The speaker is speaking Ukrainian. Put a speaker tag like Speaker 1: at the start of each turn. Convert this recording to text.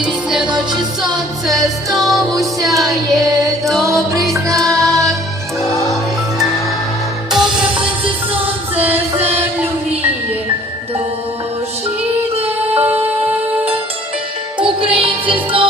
Speaker 1: Ночі сонце знову сяє, добрий знак. Покрапинці сонце землю віє, дощ. Українці знову